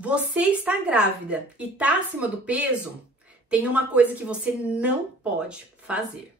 Você está grávida e está acima do peso? Tem uma coisa que você não pode fazer.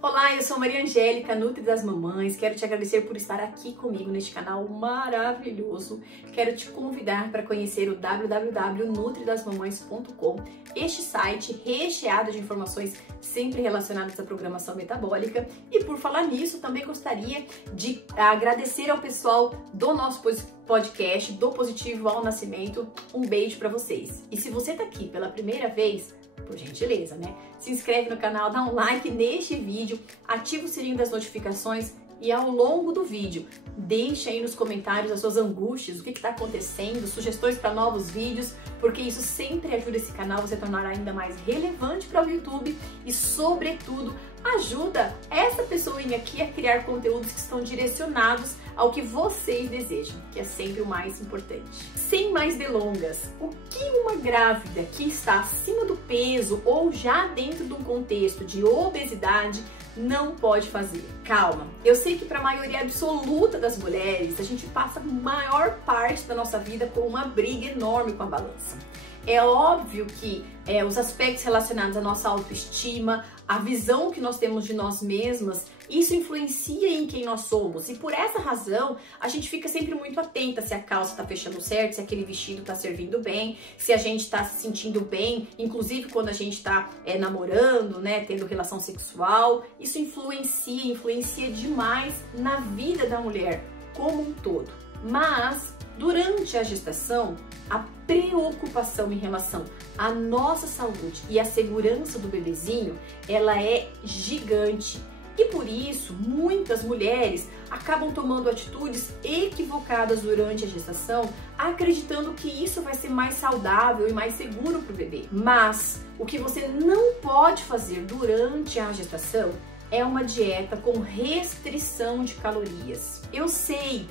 Olá, eu sou Maria Angélica, Nutri das Mamães. Quero te agradecer por estar aqui comigo neste canal maravilhoso. Quero te convidar para conhecer o www.nutridasmamães.com, este site recheado de informações sempre relacionadas à programação metabólica. E por falar nisso, também gostaria de agradecer ao pessoal do nosso podcast, do Positivo ao Nascimento. Um beijo para vocês. E se você tá aqui pela primeira vez, por gentileza, né? Se inscreve no canal, dá um like neste vídeo, ativa o sininho das notificações e ao longo do vídeo, deixa aí nos comentários as suas angústias, o que está acontecendo, sugestões para novos vídeos, porque isso sempre ajuda esse canal a se tornar ainda mais relevante para o YouTube e, sobretudo, ajuda essa pessoinha aqui a criar conteúdos que estão direcionados ao que vocês desejam, que é sempre o mais importante. Sem mais delongas, o que uma grávida que está acima do peso ou já dentro de um contexto de obesidade não pode fazer? Calma, eu sei que para a maioria absoluta das mulheres, a gente passa a maior parte da nossa vida com uma briga enorme com a balança. É óbvio que os aspectos relacionados à nossa autoestima, a visão que nós temos de nós mesmas, isso influencia em quem nós somos. E por essa razão, a gente fica sempre muito atenta se a calça está fechando certo, se aquele vestido está servindo bem, se a gente está se sentindo bem, inclusive quando a gente está namorando, né, tendo relação sexual. Isso influencia demais na vida da mulher como um todo. Mas durante a gestação, a preocupação em relação à nossa saúde e à segurança do bebezinho, ela é gigante. E por isso, muitas mulheres acabam tomando atitudes equivocadas durante a gestação, acreditando que isso vai ser mais saudável e mais seguro para o bebê. Mas o que você não pode fazer durante a gestação é uma dieta com restrição de calorias. Eu sei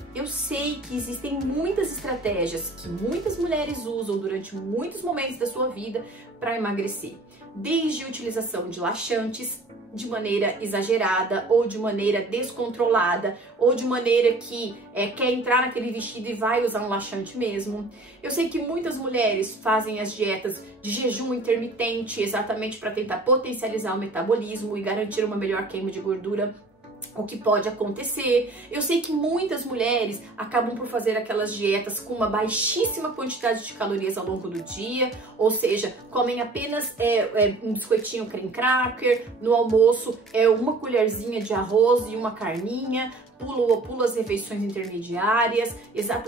que existem muitas estratégias que muitas mulheres usam durante muitos momentos da sua vida para emagrecer. Desde a utilização de laxantes de maneira exagerada ou de maneira descontrolada ou de maneira que quer entrar naquele vestido e vai usar um laxante mesmo. Eu sei que muitas mulheres fazem as dietas de jejum intermitente exatamente para tentar potencializar o metabolismo e garantir uma melhor queima de gordura, o que pode acontecer. Eu sei que muitas mulheres acabam por fazer aquelas dietas com uma baixíssima quantidade de calorias ao longo do dia, ou seja, comem apenas um biscoitinho cream cracker, no almoço uma colherzinha de arroz e uma carninha, pula as refeições intermediárias,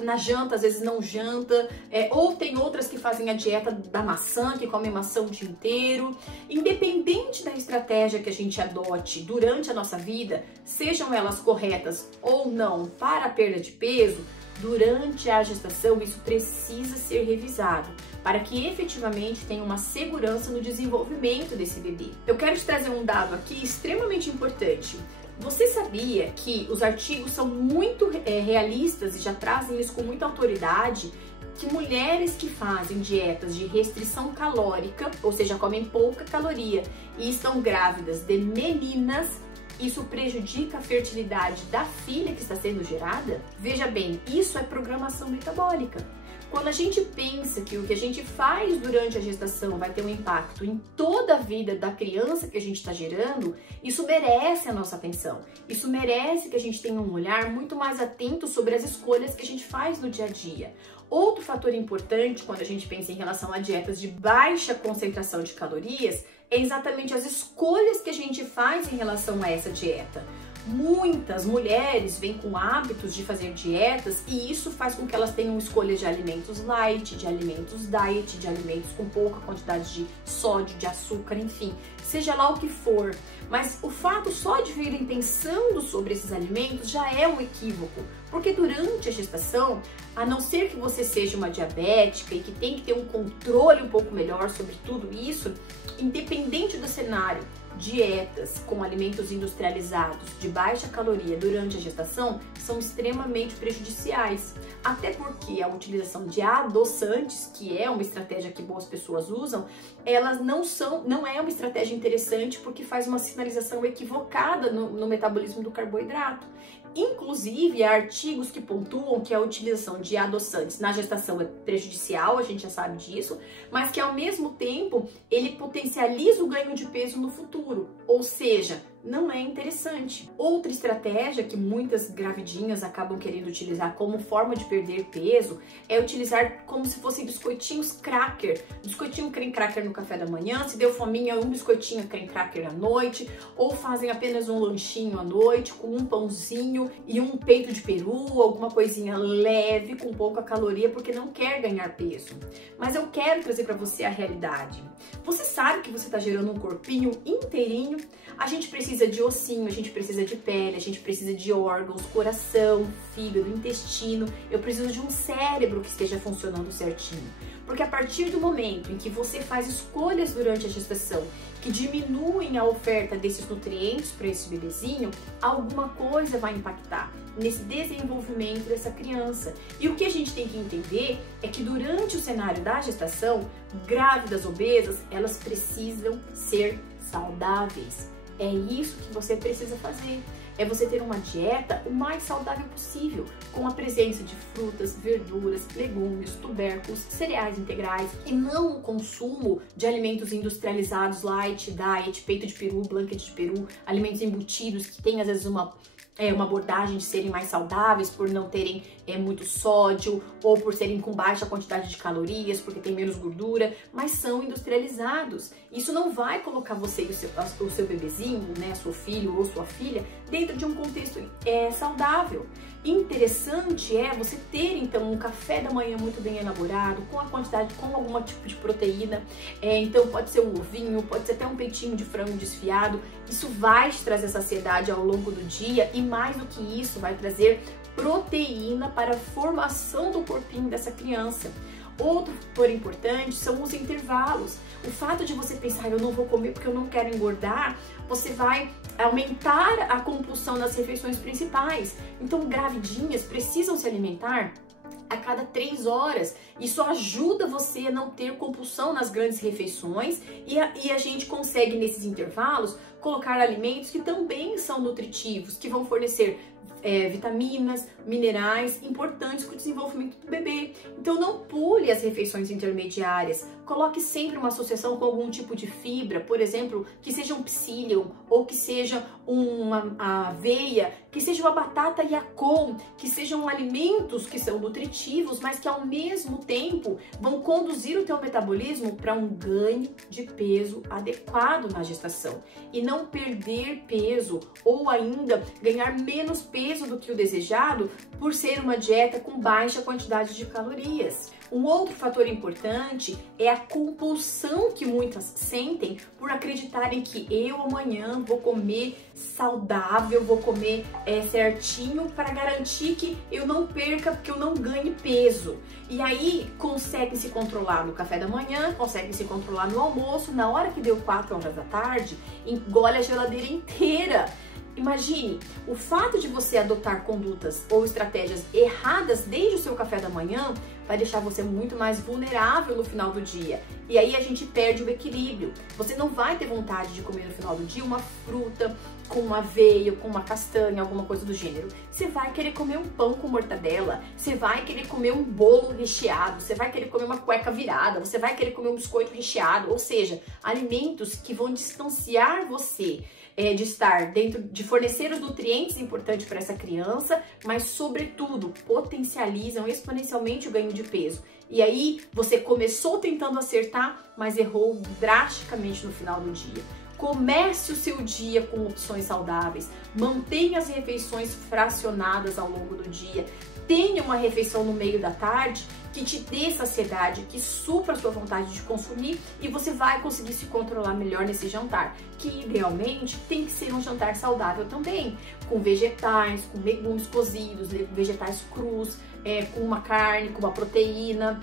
na janta às vezes não janta, ou tem outras que fazem a dieta da maçã, que comem maçã o dia inteiro. Independente da estratégia que a gente adote durante a nossa vida, sejam elas corretas ou não para a perda de peso, durante a gestação isso precisa ser revisado para que efetivamente tenha uma segurança no desenvolvimento desse bebê. Eu quero te trazer um dado aqui extremamente importante. Você sabia que os artigos são muito realistas e já trazem isso com muita autoridade, que mulheres que fazem dietas de restrição calórica, ou seja, comem pouca caloria e estão grávidas de meninas, isso prejudica a fertilidade da filha que está sendo gerada? Veja bem, isso é programação metabólica. Quando a gente pensa que o que a gente faz durante a gestação vai ter um impacto em toda a vida da criança que a gente está gerando, isso merece a nossa atenção. Isso merece que a gente tenha um olhar muito mais atento sobre as escolhas que a gente faz no dia a dia. Outro fator importante quando a gente pensa em relação a dietas de baixa concentração de calorias é exatamente as escolhas que a gente faz em relação a essa dieta. Muitas mulheres vêm com hábitos de fazer dietas e isso faz com que elas tenham escolhas de alimentos light, de alimentos diet, de alimentos com pouca quantidade de sódio, de açúcar, enfim, seja lá o que for. Mas o fato só de virem pensando sobre esses alimentos já é um equívoco, porque durante a gestação, a não ser que você seja uma diabética e que tem que ter um controle um pouco melhor sobre tudo isso, independente do cenário, dietas com alimentos industrializados de baixa caloria durante a gestação são extremamente prejudiciais. Até porque a utilização de adoçantes, que é uma estratégia que boas pessoas usam, elas não é uma estratégia interessante porque faz uma sinalização equivocada no metabolismo do carboidrato. Inclusive, há artigos que pontuam que a utilização de adoçantes na gestação é prejudicial, a gente já sabe disso, mas que ao mesmo tempo ele potencializa o ganho de peso no futuro, ou seja, não é interessante. Outra estratégia que muitas gravidinhas acabam querendo utilizar como forma de perder peso é utilizar como se fossem biscoitinhos cracker. Biscoitinho creme cracker no café da manhã, se deu fominha, um biscoitinho creme cracker à noite, ou fazem apenas um lanchinho à noite com um pãozinho e um peito de peru, alguma coisinha leve com pouca caloria porque não quer ganhar peso. Mas eu quero trazer para você a realidade. Você sabe que você está gerando um corpinho inteirinho? A gente precisa de ossinho, a gente precisa de pele, a gente precisa de órgãos, coração, fígado, intestino. Eu preciso de um cérebro que esteja funcionando certinho. Porque a partir do momento em que você faz escolhas durante a gestação que diminuem a oferta desses nutrientes para esse bebezinho, alguma coisa vai impactar nesse desenvolvimento dessa criança. E o que a gente tem que entender é que durante o cenário da gestação, grávidas obesas, elas precisam ser saudáveis. É isso que você precisa fazer. É você ter uma dieta o mais saudável possível, com a presença de frutas, verduras, legumes, tubérculos, cereais integrais e não o consumo de alimentos industrializados, light, diet, peito de peru, blanket de peru, alimentos embutidos que tem às vezes uma abordagem de serem mais saudáveis por não terem muito sódio ou por serem com baixa quantidade de calorias, porque tem menos gordura, mas são industrializados. Isso não vai colocar você e o seu bebezinho, né, seu filho ou sua filha, dentro de um contexto saudável. Interessante é você ter então um café da manhã muito bem elaborado, com a quantidade, com algum tipo de proteína, então pode ser um ovinho, pode ser até um peitinho de frango desfiado. Isso vai te trazer saciedade ao longo do dia e mais do que isso, vai trazer proteína para a formação do corpinho dessa criança. Outro fator importante são os intervalos. O fato de você pensar, eu não vou comer porque eu não quero engordar, você vai aumentar a compulsão nas refeições principais. Então, gravidinhas precisam se alimentar a cada 3 horas. Isso ajuda você a não ter compulsão nas grandes refeições e a gente consegue, nesses intervalos, colocar alimentos que também são nutritivos, que vão fornecer vitaminas, minerais importantes para o desenvolvimento do bebê. Então não pule as refeições intermediárias, coloque sempre uma associação com algum tipo de fibra, por exemplo, que seja um psyllium ou que seja uma aveia, que seja uma batata Yacon, que sejam alimentos que são nutritivos, mas que ao mesmo tempo vão conduzir o teu metabolismo para um ganho de peso adequado na gestação e não perder peso ou ainda ganhar menos peso do que o desejado por ser uma dieta com baixa quantidade de calorias. Um outro fator importante é a compulsão que muitas sentem por acreditarem que eu amanhã vou comer saudável, vou comer certinho para garantir que eu não perca, porque eu não ganhe peso. E aí conseguem se controlar no café da manhã, conseguem se controlar no almoço, na hora que deu 4 horas da tarde, engole a geladeira inteira. Imagine, o fato de você adotar condutas ou estratégias erradas desde o seu café da manhã vai deixar você muito mais vulnerável no final do dia. E aí a gente perde o equilíbrio. Você não vai ter vontade de comer no final do dia uma fruta com uma aveia, com uma castanha, alguma coisa do gênero. Você vai querer comer um pão com mortadela, você vai querer comer um bolo recheado, você vai querer comer uma cueca virada, você vai querer comer um biscoito recheado, ou seja, alimentos que vão distanciar você de estar dentro, de fornecer os nutrientes importantes para essa criança, mas sobretudo potencializam exponencialmente o ganho de peso. E aí você começou tentando acertar, mas errou drasticamente no final do dia. Comece o seu dia com opções saudáveis, mantenha as refeições fracionadas ao longo do dia, tenha uma refeição no meio da tarde que te dê saciedade, que supra a sua vontade de consumir e você vai conseguir se controlar melhor nesse jantar, que idealmente tem que ser um jantar saudável também, com vegetais, com legumes cozidos, vegetais crus, com uma carne, com uma proteína,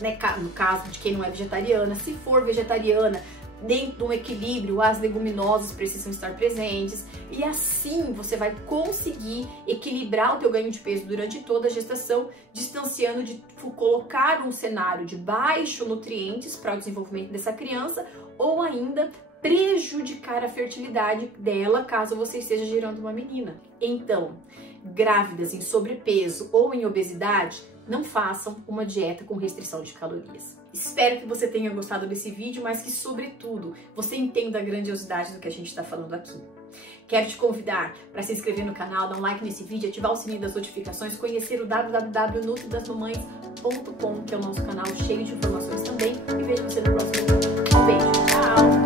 né? No caso de quem não é vegetariana, se for vegetariana, dentro de um equilíbrio, as leguminosas precisam estar presentes, e assim você vai conseguir equilibrar o teu ganho de peso durante toda a gestação, distanciando de colocar um cenário de baixo nutrientes para o desenvolvimento dessa criança, ou ainda prejudicar a fertilidade dela caso você esteja gerando uma menina. Então, grávidas em sobrepeso ou em obesidade, não façam uma dieta com restrição de calorias. Espero que você tenha gostado desse vídeo, mas que, sobretudo, você entenda a grandiosidade do que a gente está falando aqui. Quero te convidar para se inscrever no canal, dar um like nesse vídeo, ativar o sininho das notificações, conhecer o www.nutridasmamães.com, que é o nosso canal cheio de informações também, e vejo você no próximo vídeo. Um beijo, tchau!